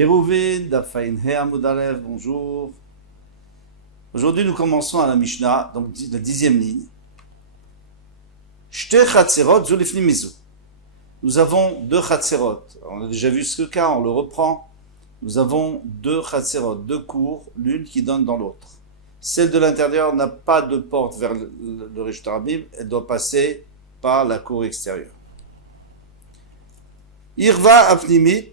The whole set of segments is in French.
Eruvin, Dafain He Amudalev, bonjour. Aujourd'hui, nous commençons à la Mishnah, donc la 10e ligne. Shte Chatzerot Zulifni Mizu. Nous avons deux Chatzerot. On a déjà vu ce cas, on le reprend. Nous avons deux Chatzerot, deux cours, l'une qui donne dans l'autre. Celle de l'intérieur n'a pas de porte vers le Reshut Rabim, elle doit passer par la cour extérieure. Irva Apnimit,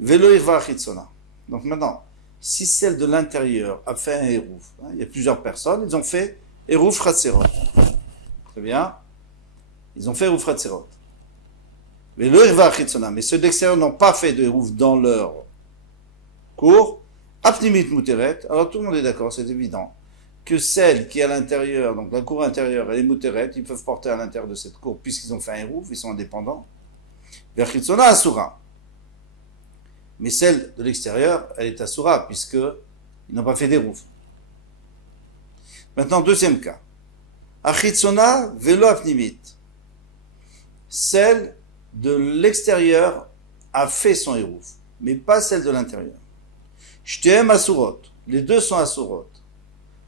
Velo Irva Chitzona. Donc maintenant, si celle de l'intérieur a fait un Eruv, il y a plusieurs personnes, ils ont fait Eruv Chatzerot. Très bien. Ils ont fait Eruv Chatzerot. Velo Irva Chitzona. Mais ceux d'extérieur n'ont pas fait de Eruv dans leur cour. Apnimit Muteret. Alors tout le monde est d'accord, c'est évident, que celle qui est à l'intérieur, donc la cour intérieure, elle est Muteret, ils peuvent porter à l'intérieur de cette cour, puisqu'ils ont fait un Eruv, ils sont indépendants. Vers Chitzona Asura. Mais celle de l'extérieur, elle est Asura, puisqu'ils n'ont pas fait d'Eruv. Maintenant, deuxième cas. Achitzona Velo Apnimit. Celle de l'extérieur a fait son Eruv, mais pas celle de l'intérieur. Shtem Asurot. Les deux sont Asurot.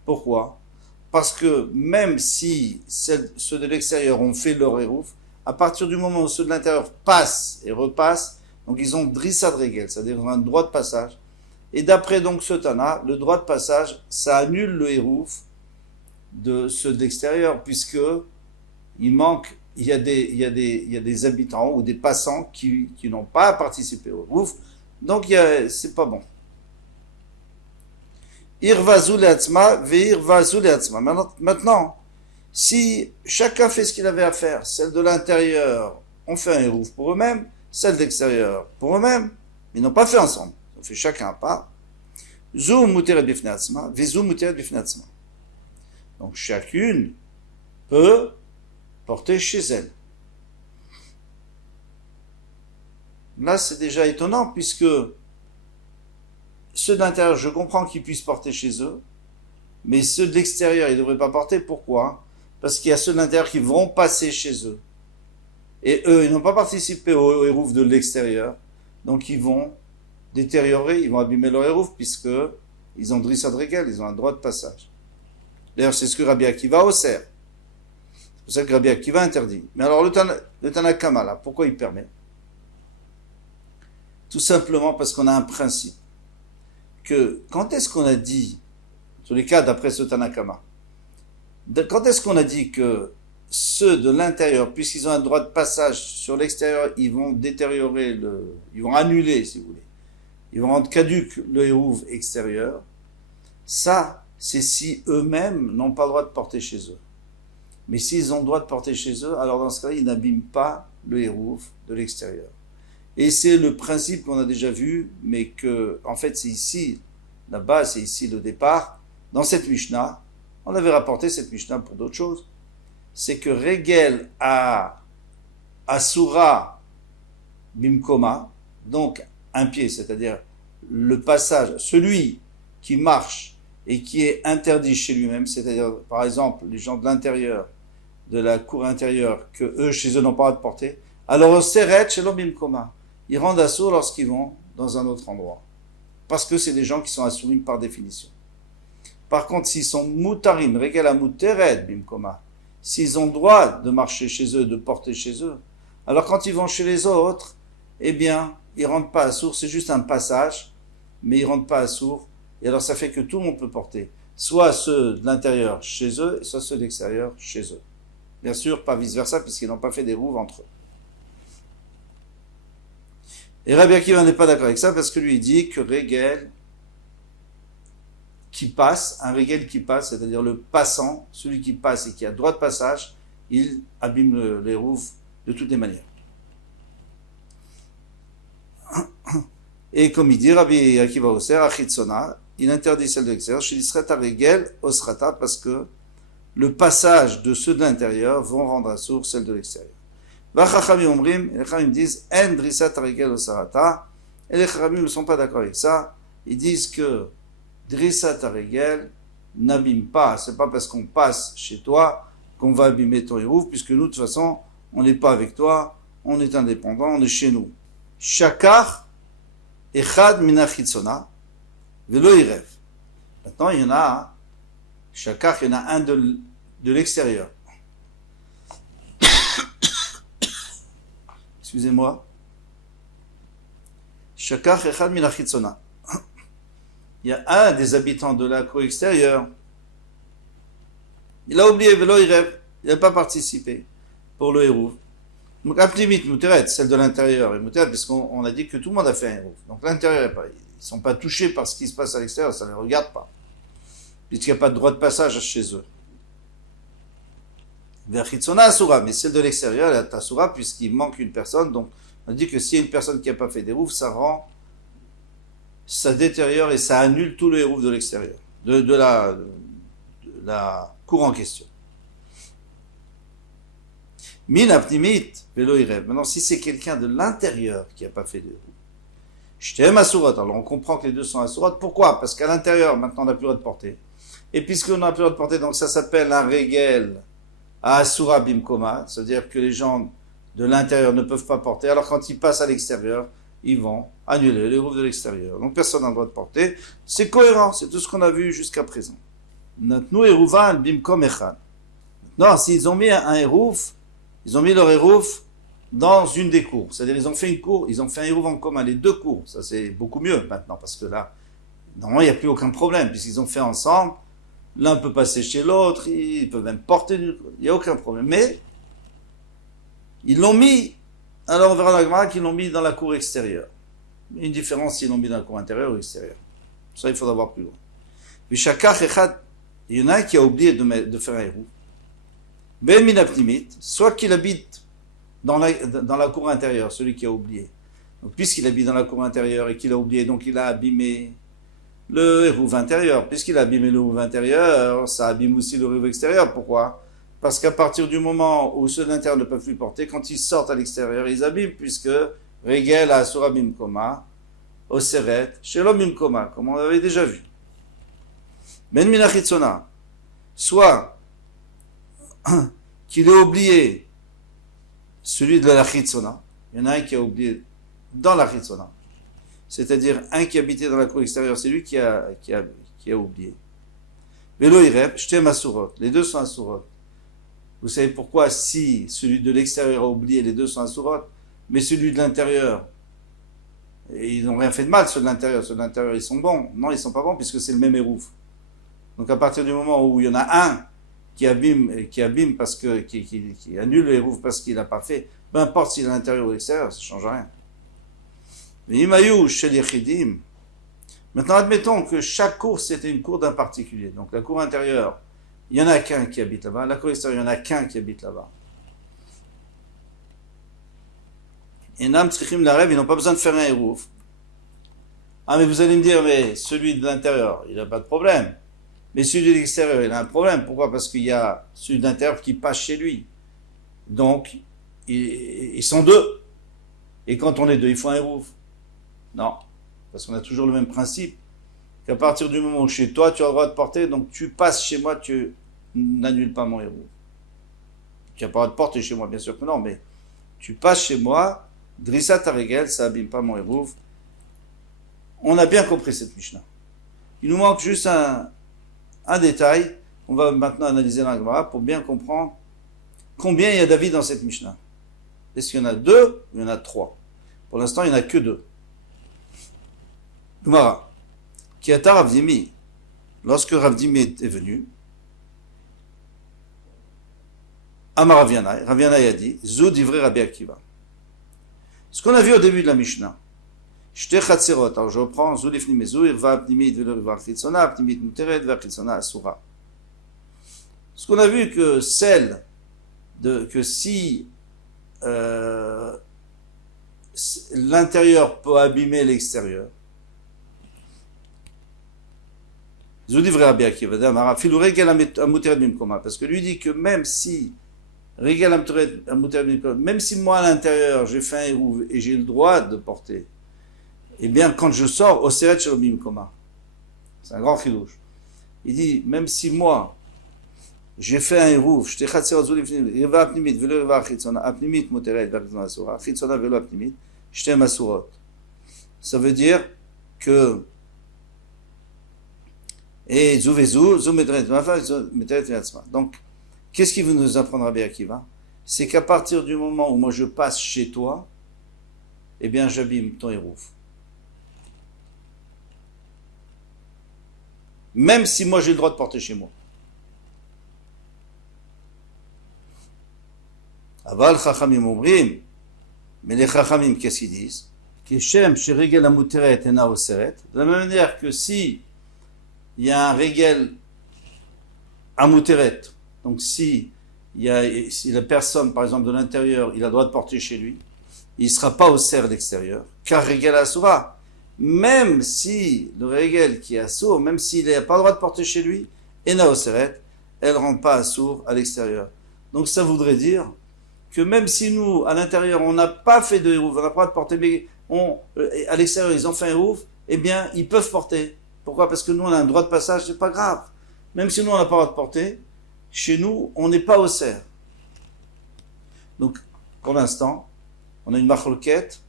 Pourquoi? Parce que même si ceux de l'extérieur ont fait leur Eruv, à partir du moment où ceux de l'intérieur passent et repassent, donc ils ont Drissa Dregel, c'est-à-dire un droit de passage. Et d'après donc ce Tana, le droit de passage, ça annule le Eruv de ceux de l'extérieur, puisque il y a des habitants ou des passants qui n'ont pas participé au Eruv, donc c'est pas bon. Irvazu le'atzma ve'irvazu le'atzma. Maintenant, si chacun fait ce qu'il avait à faire, celles de l'intérieur ont fait un Eruv pour eux-mêmes, celles d'extérieur pour eux-mêmes, ils n'ont pas fait ensemble. Ils ont fait chacun à part. Zu muteret bifnei atzma, vezu muteret bifnei atzma. Donc chacune peut porter chez elle. Là, c'est déjà étonnant, puisque ceux d'intérieur, je comprends qu'ils puissent porter chez eux, mais ceux de l'extérieur, ils ne devraient pas porter. Pourquoi? Parce qu'il y a ceux de l'intérieur qui vont passer chez eux. Et eux, ils n'ont pas participé au Eruv de l'extérieur. Donc ils vont détériorer, ils vont abîmer leur Eruv, puisque ils ont Drissa Dregel, ils ont un droit de passage. D'ailleurs, c'est ce que Rabbi Akiva osserre. C'est pour ça que Rabbi Akiva interdit. Mais alors, le Tanakama, là, pourquoi il permet? Tout simplement parce qu'on a un principe. Que quand est-ce qu'on a dit, sur les cas d'après ce Tanakama, quand est-ce qu'on a dit que ceux de l'intérieur, puisqu'ils ont un droit de passage sur l'extérieur, ils vont détériorer ils vont annuler, si vous voulez, ils vont rendre caduque le Eruv extérieur, ça, c'est si eux-mêmes n'ont pas le droit de porter chez eux. Mais s'ils ont le droit de porter chez eux, alors dans ce cas-là, ils n'abîment pas le Eruv de l'extérieur. Et c'est le principe qu'on a déjà vu, mais que, en fait, c'est ici, la base, c'est ici le départ. Dans cette Mishnah, on avait rapporté cette Mishnah pour d'autres choses. C'est que Regel a Asura Bimkoma, donc un pied, c'est-à-dire le passage, celui qui marche et qui est interdit chez lui-même, c'est-à-dire, par exemple, les gens de l'intérieur, de la cour intérieure, que eux, chez eux, n'ont pas le droit de porter, alors, Seret, Shelom Bimkoma. Ils rendent assour lorsqu'ils vont dans un autre endroit. Parce que c'est des gens qui sont assourim par définition. Par contre, s'ils sont mutarim, regala muteret bimkoma, s'ils ont le droit de marcher chez eux, de porter chez eux, alors quand ils vont chez les autres, eh bien, ils rentrent pas assour, c'est juste un passage, mais ils rentrent pas assour, et alors ça fait que tout le monde peut porter. Soit ceux de l'intérieur chez eux, soit ceux de l'extérieur chez eux. Bien sûr, pas vice versa, puisqu'ils n'ont pas fait des rouves entre eux. Et Rabbi Akiva n'est pas d'accord avec ça parce que lui il dit que Regel qui passe, un Regel qui passe, c'est-à-dire le passant, celui qui passe et qui a droit de passage, il abîme les rouves de toutes les manières. Et comme il dit Rabbi Akiva Oser, Achitzona, il interdit celle de l'extérieur, chez l'Israta Regel, Osrata, parce que le passage de ceux de l'intérieur vont rendre à sourd celle de l'extérieur. Les Chachamim disent En Drissat Regel Osarata, et les Chachamim ne sont pas d'accord avec ça. Ils disent que Drissat Regel n'abîme pas, c'est pas parce qu'on passe chez toi qu'on va abîmer ton Eruv, puisque nous de toute façon on n'est pas avec toi, on est indépendant, on est chez nous. Shakar echad min hachitzona, velo irev. Maintenant, il y en a, shakach, il y en a un de l'extérieur. Excusez-moi. Shakach echad min hachitzona. Il y a un des habitants de la cour extérieure. Il a oublié velo irev. Il n'a pas participé pour le hérouv. Donc, apnimit muteret, celle de l'intérieur, est muteret, parce qu'on a dit que tout le monde a fait un hérouv. Donc, l'intérieur, ils ne sont pas touchés par ce qui se passe à l'extérieur, ça ne les regarde pas. Puisqu'il n'y a pas de droit de passage chez eux. Verchitzona asura, mais celle de l'extérieur, elle est asura, puisqu'il manque une personne. Donc, on a dit que s'il y a une personne qui n'a pas fait d'hérouv, ça détériore et ça annule tout le hérouv de l'extérieur, de la cour en question. Min apnimit velo irev. Maintenant, si c'est quelqu'un de l'intérieur qui n'a pas fait de hérouv, j't'aime asurot. Alors, on comprend que les deux sont asurot. Pourquoi? Parce qu'à l'intérieur, maintenant, on n'a plus le droit de porter. Et puisqu'on n'a plus le droit de porter, donc ça s'appelle un régel à asura bimkoma, c'est-à-dire que les gens de l'intérieur ne peuvent pas porter. Alors, quand ils passent à l'extérieur, ils vont annuler les hérouv de l'extérieur. Donc, personne n'a le droit de porter. C'est cohérent. C'est tout ce qu'on a vu jusqu'à présent. Natnu hérouvan bimkom echad. Non, s'ils ont mis un hérouv, ils ont mis leur hérouf dans une des cours. C'est-à-dire, ils ont fait une cour, ils ont fait un hérouf en commun, les deux cours. Ça, c'est beaucoup mieux maintenant, parce que là, normalement, il n'y a plus aucun problème, puisqu'ils ont fait ensemble. L'un peut passer chez l'autre, il peut même porter, il n'y a aucun problème. Mais, ils l'ont mis, alors on verra dans la Gemara qu'ils l'ont mis dans la cour extérieure. Une différence s'ils l'ont mis dans la cour intérieure ou extérieure. Ça, il faudra voir plus loin. Puis, chacun, il y en a un qui a oublié de faire un hérouf. Ben minapnimit, soit qu'il habite dans la cour intérieure, celui qui a oublié. Donc, puisqu'il habite dans la cour intérieure et qu'il a oublié, donc il a abîmé le hérouv intérieur. Puisqu'il a abîmé le hérouv intérieur, ça abîme aussi le hérouv extérieur. Pourquoi? Parce qu'à partir du moment où ceux de l'intérieur ne peuvent plus porter, quand ils sortent à l'extérieur, ils abîment, puisque Regel a surabim koma, Oseret, Shelom koma, comme on l'avait déjà vu. Ben minachitzona, soit qu'il ait oublié celui de la chitzona. Il y en a un qui a oublié dans la chitzona. C'est-à-dire un qui habitait dans la cour extérieure, c'est lui qui a oublié. Velo ireb, shtem asurot. Les deux sont asurot. Vous savez pourquoi si celui de l'extérieur a oublié, les deux sont asurot, mais celui de l'intérieur, et ils n'ont rien fait de mal, ceux de l'intérieur ils sont bons. Non, ils sont pas bons puisque c'est le même hérouf. Donc à partir du moment où il y en a un qui abîme parce que, qui annule le hérouf parce qu'il n'a pas fait, peu importe s'il est à l'intérieur ou à l'extérieur, ça ne change rien. Mais imayou chez les chidim. Maintenant, admettons que chaque cour, c'était une cour d'un particulier. Donc la cour intérieure, il n'y en a qu'un qui habite là-bas. La cour extérieure, il n'y en a qu'un qui habite là-bas. Et Nam Tzrichim Larev, ils n'ont pas besoin de faire un hérouf. Ah, mais vous allez me dire, mais celui de l'intérieur, il n'a pas de problème. Mais celui de l'extérieur, il a un problème. Pourquoi? Parce qu'il y a celui de l'intérieur qui passe chez lui. Donc, ils sont deux. Et quand on est deux, il faut un hérouf. Non. Parce qu'on a toujours le même principe. Qu'à partir du moment où chez toi, tu as le droit de porter, donc tu passes chez moi, tu n'annules pas mon hérouf. Tu n'as pas le droit de porter chez moi, bien sûr que non, mais tu passes chez moi, Drissa Taregel, ça n'abîme pas mon hérouf. On a bien compris cette Mishnah. Il nous manque juste un détail. On va maintenant analyser la Gemara pour bien comprendre combien il y a d'avis dans cette Mishnah. Est-ce qu'il y en a deux ou il y en a trois? Pour l'instant, il n'y en a que deux. Gemara. Kiata Rav Dimi. Lorsque Rav Dimi est venu, Amar Rav Yanai a dit, Zou divrei Rabbi Akiva. Ce qu'on a vu au début de la Mishnah, Shte Chatzerot, alors je reprends, Zou lifni mezou, Irva Pnimit, Velo Irva Chitzona, Pnimit Muteret, Irva Chitzona Asura. Ce qu'on a vu que que si l'intérieur peut abîmer l'extérieur, Zou divrei Rabbi Akiva, Amar Filu Regel Amuteret Bimkoma, parce que lui dit que même si même si moi à l'intérieur j'ai fait un hérouv et j'ai le droit de porter, eh bien quand je sors, Oseret Shalom Koma. C'est un grand chidouche. Il dit, même si moi j'ai fait un hérouv, j'étais Chatzerot Zulifnim, Irva Apnimit, Velo Irva Chitzona, Apnimit Moteret, Chitzona Velo Apnimit, j'étais Masurot. Ça veut dire que et zouvezou, donc, qu'est-ce qu'il veut nous apprendre Rabbi Akiva? C'est qu'à partir du moment où moi je passe chez toi, eh bien j'abîme ton hérouv. Même si moi j'ai le droit de porter chez moi. Aval chachamim omrim, mais les chachamim qu'est-ce qu'ils disent? Keshem sheregel amuteret ena oseret. De la même manière que si il y a un régel amuteret, donc si la personne, par exemple, de l'intérieur, il a le droit de porter chez lui, il ne sera pas au cerf d'extérieur, car régel asura. Même si le régel qui est assour, même s'il n'a pas le droit de porter chez lui, ena oseret, elle ne rend pas assour à l'extérieur. Donc ça voudrait dire que même si nous, à l'intérieur, on n'a pas fait de hérouf, on n'a pas le droit de porter, mais à l'extérieur, ils ont fait un hérouf, eh bien, ils peuvent porter. Pourquoi? Parce que nous, on a un droit de passage, c'est pas grave. Même si nous, on n'a pas le droit de porter, chez nous, on n'est pas au cerf. Donc, pour l'instant, on a une machloquette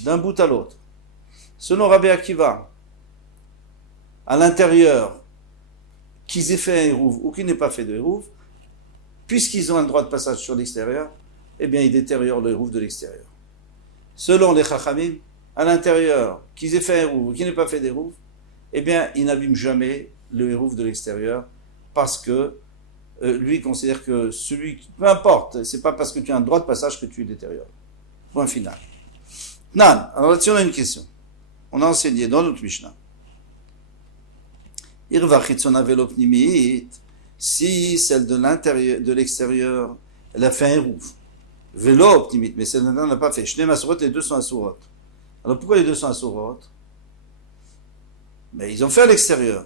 d'un bout à l'autre. Selon Rabbi Akiva, à l'intérieur, qu'ils aient fait un hérouf ou qu'ils n'aient pas fait de hérouf, puisqu'ils ont un droit de passage sur l'extérieur, eh bien, ils détériorent le hérouf de l'extérieur. Selon les chachamim, à l'intérieur, qu'ils aient fait un hérouf ou qu'ils n'aient pas fait d'hérouf, eh bien, il n'abîme jamais le hérouf de l'extérieur parce que lui considère que celui qui, peu importe, c'est pas parce que tu as un droit de passage que tu détériores. Point final. Nan, alors là-dessus on a une question. On a enseigné dans notre Mishnah. Irva chitzona velo pnimit, si celle de l'intérieur, de l'extérieur, elle a fait un hérouf. Velo pnimit, mais celle de l'intérieur n'a pas fait. Shneim asurot, les deux sont asurot. Alors pourquoi les deux sont asurot? Mais ils ont fait à l'extérieur.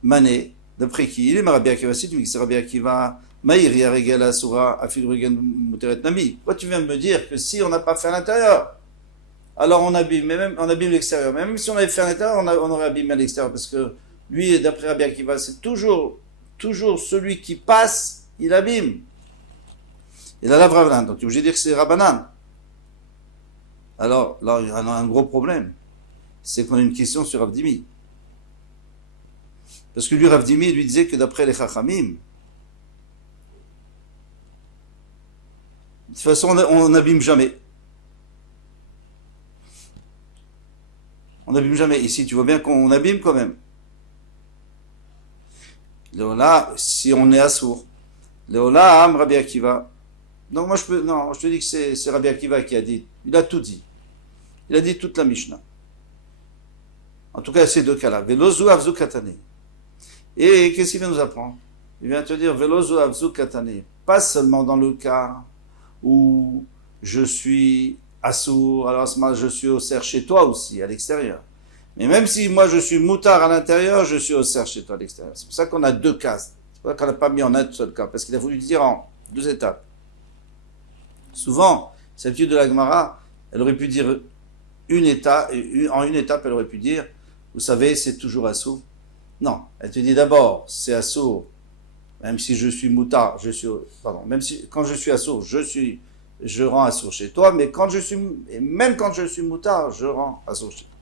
Mané, d'après qui? Il est Rabbi Akiva, si tu me dis que c'est Rabbi Akiva, Maïr, Yarigel, Asura, Afil, Regen, Muteret, Nami. Pourquoi tu viens de me dire que si on n'a pas fait à l'intérieur, alors on abîme, mais même, on abîme l'extérieur. Même si on avait fait à l'intérieur, on aurait abîmé à l'extérieur. Parce que lui, d'après Rabbi Akiva, c'est toujours celui qui passe, il abîme. Il a la Rabanan. Donc tu es obligé de dire que c'est Rabanan. Alors, là, il y a un gros problème. C'est qu'on a une question sur Avdimi. Parce que lui, Rav Dimi, lui disait que d'après les Chachamim, de toute façon, on n'abîme jamais. On n'abîme jamais. Ici, tu vois bien qu'on abîme quand même. Là, si on est assourd. Là, Rabbi Akiva. Donc moi, je te dis que c'est Rabbi Akiva qui a dit. Il a tout dit. Il a dit toute la Mishnah. En tout cas, ces deux cas-là. Velozu avzu katane. Et qu'est-ce qu'il vient nous apprendre? Il vient te dire, Velozo avzu katane. Pas seulement dans le cas où je suis assourd, alors je suis au cerf chez toi aussi, à l'extérieur. Mais même si moi je suis moutard à l'intérieur, je suis au cerf chez toi à l'extérieur. C'est pour ça qu'on a deux cas. C'est pour ça qu'on n'a pas mis en un seul cas, parce qu'il a voulu dire en deux étapes. Souvent, cette étude de la Gemara, elle aurait pu dire en une étape, elle aurait pu dire, vous savez, c'est toujours assourd. Non, elle te dit d'abord, c'est assourd, même si je suis moutard, même si, quand je suis assourd, je rends assourd chez toi, mais même quand je suis moutard, je rends assourd chez toi.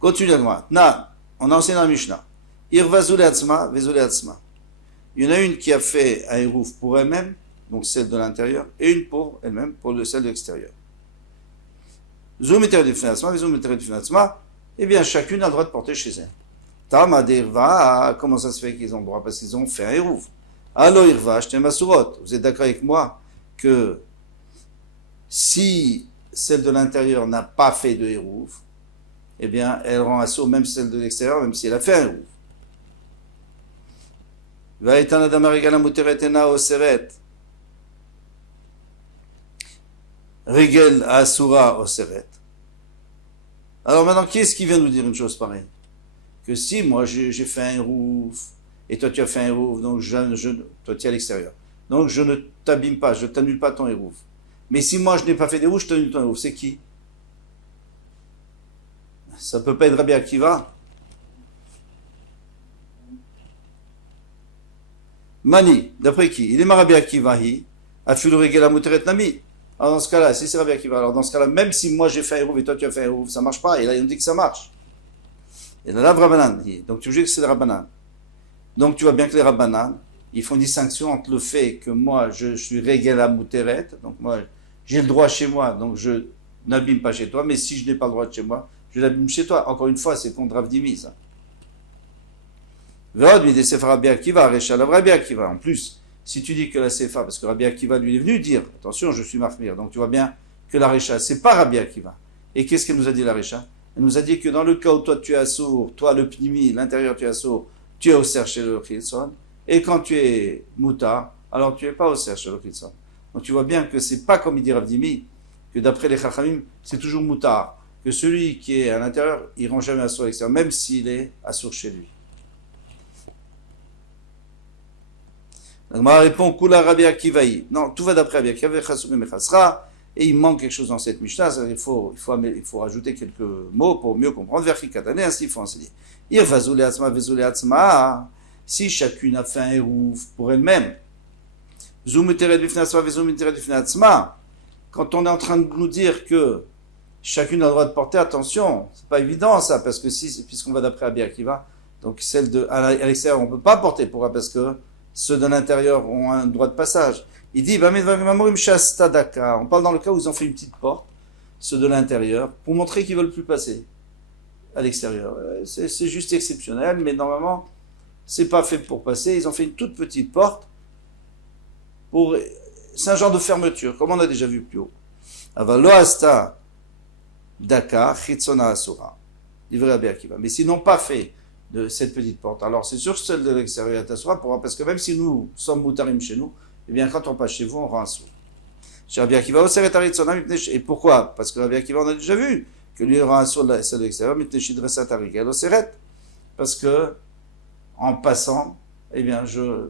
Continue avec moi. On a enseigné dans la Mishnah. Irvazule atzma, vezule atzma. Il y en a une qui a fait un hérouf pour elle-même, donc celle de l'intérieur, et une pour elle-même, pour celle de l'extérieur. Eh bien, chacune a le droit de porter chez elle. Tamadirva, comment ça se fait qu'ils ont le droit? Parce qu'ils ont fait un hérouf. Alors, Irva, je t'aime à Sourot. Vous êtes d'accord avec moi que si celle de l'intérieur n'a pas fait de hérouf, eh bien, elle rend assaut même celle de l'extérieur, même si elle a fait un hérouf. Va etan adam regala muteret ena oseret. Regel asura oseret. Alors maintenant, qui est-ce qui vient nous dire une chose pareille? Que si moi j'ai fait un hérouf, et toi tu as fait un hérouf, donc toi tu es à l'extérieur. Donc je ne t'abîme pas, je t'annule pas ton hérouf. Mais si moi je n'ai pas fait d'hérouf, je t'annule ton hérouf. C'est qui? Ça peut pas être Rabbi Akiva. Mani, d'après qui? Il est Rabbi Akiva, Afilu regel amuteret nami. Alors dans ce cas-là, si c'est Rabbi Akiva, alors dans ce cas-là, même si moi j'ai fait un Hérouv et toi tu as fait un Hérouv, ça marche pas. Et là, il nous dit que ça marche. Et là, Rabbanan dit, donc tu veux dire que c'est le Rabbanan. Donc tu vois bien que les Rabbanan, ils font une distinction entre le fait que moi je suis régel à Mouteret, donc moi j'ai le droit chez moi, donc je n'abîme pas chez toi, mais si je n'ai pas le droit de chez moi, je l'abîme chez toi. Encore une fois, c'est contre Rav Dimi, ça. En plus, si tu dis que la Sefa, parce que Rabbi Akiva lui est venu dire, attention, je suis Mahmir, donc tu vois bien que la Recha, c'est pas Rabbi Akiva. Et qu'est-ce qu'elle nous a dit la Recha? Elle nous a dit que dans le cas où toi tu es assourd, toi le pnimi, l'intérieur tu es assourd, tu es au cerf chez le Khilson, et quand tu es Mouta, alors tu es pas au cerf chez le Khilson. Donc tu vois bien que c'est pas comme il dit Rav Dimi, que d'après les Chachamim, c'est toujours Mouta, que celui qui est à l'intérieur, il rend jamais assourd à l'extérieur, même s'il est assourd chez lui. Donc, ma répond, Kula Rabbi Akivaï. Non, tout va d'après Rabbi Akiva, et il manque quelque chose dans cette Mishnah, il faut rajouter quelques mots pour mieux comprendre. Verchikatane, ainsi il faut enseigner. Irvazule atzma vezule atzma, si chacune a fait un hérouf pour elle-même, Zumuteret bifnatzma vezumuteret bifnatzma, quand on est en train de nous dire que chacune a le droit de porter, attention, c'est pas évident ça, parce que puisqu'on va d'après Rabbi Akiva, donc celle à l'extérieur, on peut pas porter, pourquoi? Parce que ceux de l'intérieur ont un droit de passage. Il dit, on parle dans le cas où ils ont fait une petite porte, ceux de l'intérieur, pour montrer qu'ils veulent plus passer à l'extérieur. C'est juste exceptionnel, mais normalement, c'est pas fait pour passer. Ils ont fait une toute petite porte c'est un genre de fermeture, comme on a déjà vu plus haut. Avaloasta Daka, Chitsona Asura. Mais s'ils n'ont pas fait de cette petite porte, alors c'est sûr celle de l'extérieur est Asura, parce que même si nous sommes moutarim chez nous, eh bien quand on passe chez vous, on rend Asura. Et pourquoi? Parce que Rabbi Akiva, on a déjà vu que lui rend Asura celle de l'extérieur, parce que en passant, eh bien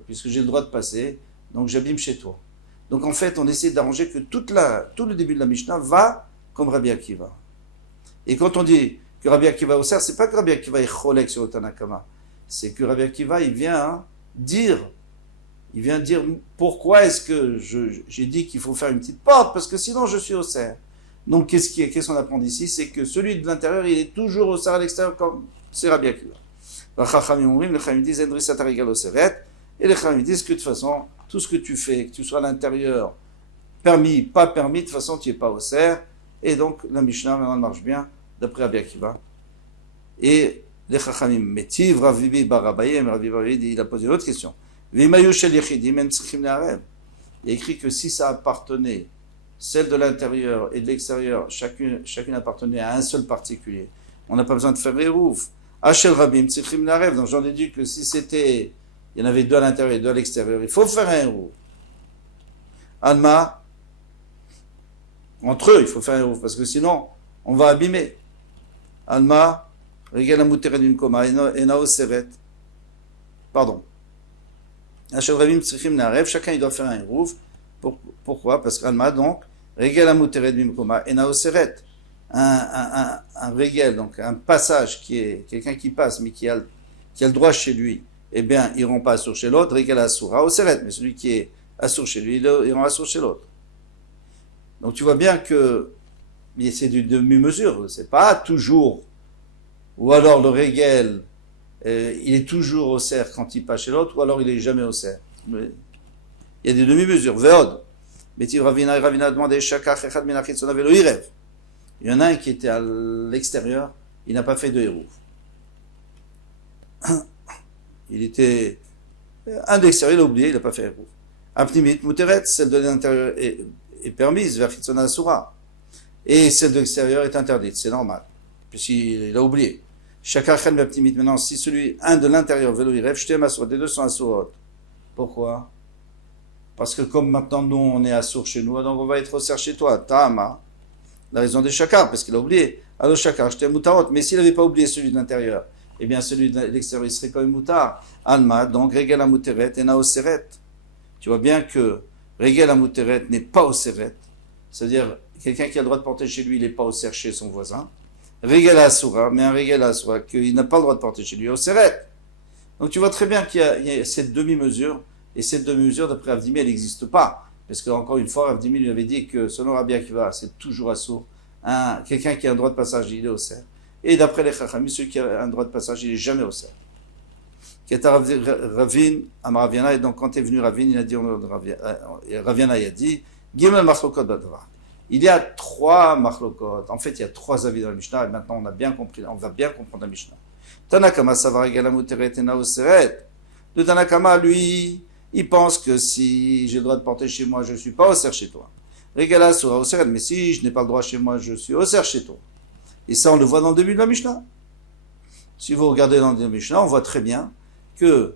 puisque j'ai le droit de passer, donc j'abîme chez toi. Donc en fait, on essaie d'arranger que tout le début de la Mishnah va comme Rabbi Akiva. Et quand on dit que Rabbi Akiva au cerf, c'est pas que Rabbi Akiva est cholek sur le Tanakama. C'est que Rabbi Akiva, il vient dire pourquoi est-ce que j'ai dit qu'il faut faire une petite porte, parce que sinon je suis au cerf. Donc qu'est-ce qu'on apprend d'ici? C'est que celui de l'intérieur, il est toujours au cerf à l'extérieur, comme c'est Rabbi Akiva. Les Chachamim disent Endrissat Arigal au Seret, et les Chachamim disent que de toute façon, tout ce que tu fais, que tu sois à l'intérieur, permis, pas permis, de toute façon tu n'es pas au cerf. Et donc la Mishnah maintenant marche bien, d'après Rabbi Akiva. Et les Chachamim, Metiv, Rav Bibi bar Abaye, Rav Bibi, il a posé une autre question. Il y a écrit que si ça appartenait, celle de l'intérieur et de l'extérieur, chacune appartenait à un seul particulier, on n'a pas besoin de faire les roufs. Hachel Rabim, Tsichim Narev, donc j'en ai dit que si c'était, il y en avait deux à l'intérieur et deux à l'extérieur, il faut faire un rouf. Alma, entre eux, il faut faire un rouf, parce que sinon, on va abîmer. Alma, Regel Amuteret Bimkoma, Enao Seret. Pardon. Hachel Rabim, Tsichim Narev, chacun il doit faire un rouf. Pourquoi? Parce qu'Alma, donc, Regel Amuteret Bimkoma, Enao Seret. Un régel, donc un passage qui est quelqu'un qui passe mais qui a le droit chez lui, eh bien il ne rend pas assour chez l'autre, régel assoura au seret, mais celui qui est assour chez lui, il rend assour chez l'autre. Donc tu vois bien que c'est du demi-mesure, c'est pas toujours, ou alors le régel il est toujours au cerf quand il passe chez l'autre, ou alors il est jamais au cerf. Il y a des demi-mesures. Veod, Metiv Ravina a demandé Shakach Echad Menachit Sonav Elo Irev. Il y en a un qui était à l'extérieur, il n'a pas fait de hérouf. Il était un de l'extérieur, il a oublié, il n'a pas fait hérouf. Apnimit Muteret, celle de l'intérieur est permise, vers Chitzona Asura. Et celle de l'extérieur est interdite, c'est normal, puisqu'il a oublié. Chacun Chen Apnimit, maintenant, si un de l'intérieur veut le rêve, jeter ma sourate, les deux sont assurot. Pourquoi? Parce que comme maintenant nous on est assour chez nous, donc on va être au cerf chez toi, Tama. La raison des chakars, parce qu'il a oublié. Alors chakar, j'étais moutarot. Mais s'il n'avait pas oublié celui de l'intérieur, eh bien celui de l'extérieur, il serait quand même moutar. Alma, donc régel à mouteret et na au seret. Tu vois bien que régel à mouteret n'est pas au seret. C'est-à-dire, quelqu'un qui a le droit de porter chez lui, il n'est pas au cerf chez son voisin. Régel à asura, mais un régel à asura, qu'il n'a pas le droit de porter chez lui, au seret. Donc tu vois très bien qu'il y a cette demi-mesure, et cette demi-mesure, d'après Avdimi, elle n'existe pas. Parce que, encore une fois, Rav Dimi lui avait dit que selon Rabbi Akiva, c'est toujours assourd. Quelqu'un qui a un droit de passage, il est au cerf. Et d'après les Chachamim, celui qui a un droit de passage, il n'est jamais au cerf. Ravin, Amaraviana, et donc quand est venu Ravin, il a dit, Raviana, il a dit, Gimel Machlokot Badavar. Il y a 3 Machlokot. En fait, il y a 3 avis dans la Mishnah, et maintenant on va bien comprendre la Mishnah. Tanakama Savar Galamuteret et Naoseret. Le Tanakama, lui, il pense que si j'ai le droit de porter chez moi, je ne suis pas au cerf chez toi. Regala sera au cerf, mais si je n'ai pas le droit chez moi, je suis au cerf chez toi. Et ça, on le voit dans le début de la Mishnah. Si vous regardez dans le début de la Mishnah, on voit très bien que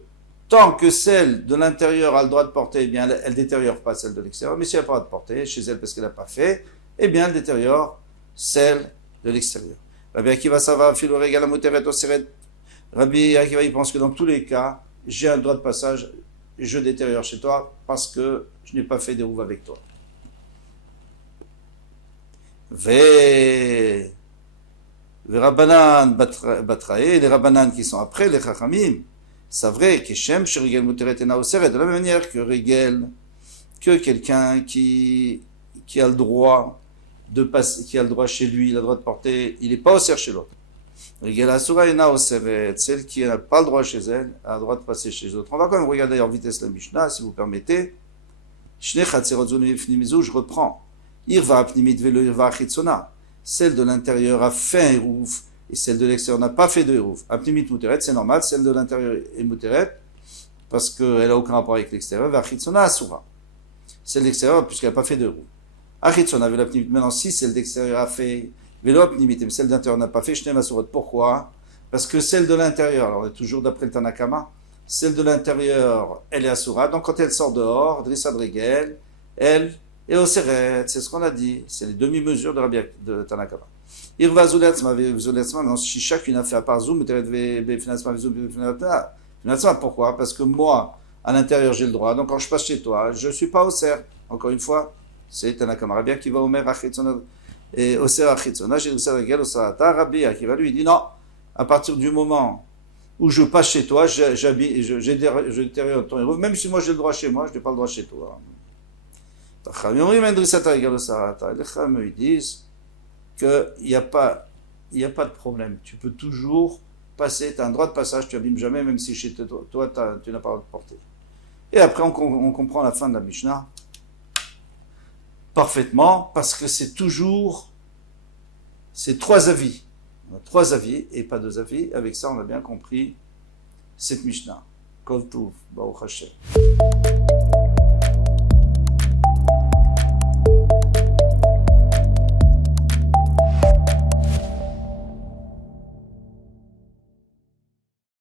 tant que celle de l'intérieur a le droit de porter, eh bien, elle ne détériore pas celle de l'extérieur. Mais si elle n'a pas le droit de porter chez elle parce qu'elle n'a pas fait, eh bien, elle détériore celle de l'extérieur. Rabbi Akiva Sava, Philo Regala Muteret Oseret. Rabbi Akiva, il pense que dans tous les cas, j'ai un droit de passage, je détériore chez toi parce que je n'ai pas fait des rouves avec toi. Les Rabbanan Batrae, les Rabbanan qui sont après, les Chachamim, c'est vrai que Shem Sherigel Muteret Ena Oseret, de la même manière que Regel, que quelqu'un qui a le droit de passer, qui a le droit chez lui, il a le droit de porter, il n'est pas au cerf chez l'autre. Regel Asura Ena Oseret, celle qui n'a pas le droit chez elle, a le droit de passer chez les autres. On va quand même regarder en vitesse la Mishnah, si vous permettez. Shnei Chatzerot Zonu Fnimizu, je reprends. Irva Apnimit Velo Irva Achitzona. Celle de l'intérieur a fait un hérouf et celle de l'extérieur n'a pas fait de hérouf. Apnimit Muteret, c'est normal, celle de l'intérieur est Muteret parce qu'elle n'a aucun rapport avec l'extérieur. Achitzona Asura. Celle de l'extérieur, puisqu'elle n'a pas fait de hérouf. Achitzona Velo Apnimit. Maintenant, si celle d'extérieur a fait Velo Apnimit, mais celle d'intérieur n'a pas fait, Shneim Asurot. Pourquoi? Parce que celle de l'intérieur, alors on est toujours d'après le Tanakama, celle de l'intérieur, elle est Asura. Donc quand elle sort dehors, Drissa Dregel, elle et au Seret, c'est ce qu'on a dit, c'est les demi-mesures de Tanakama. Irva Zuletzma, maintenant si chacune a fait à part Zoom, pourquoi? Parce que moi, à l'intérieur, j'ai le droit, donc quand je passe chez toi, je ne suis pas au Seret. Encore une fois, c'est Tanakama Rabbi qui va au Mer Achitzona, et au Seret Achitzona, j'ai Drissa Dregel, au Sarata, Rabbi qui va lui, il dit non, à partir du moment où je passe chez toi, je détériore ton héros, même si moi j'ai le droit chez moi, je n'ai pas le droit chez toi. Les Chachamim, ils disent qu'il n'y a pas de problème. Tu peux toujours passer, tu as un droit de passage, tu n'abîmes jamais, même si chez toi, tu n'as pas le droit de porter. Et après, on comprend la fin de la Mishnah parfaitement, parce que c'est toujours ces 3 avis. On a 3 avis et pas 2 avis. Avec ça, on a bien compris cette Mishnah. Kol Tuv, Baruch Hashem.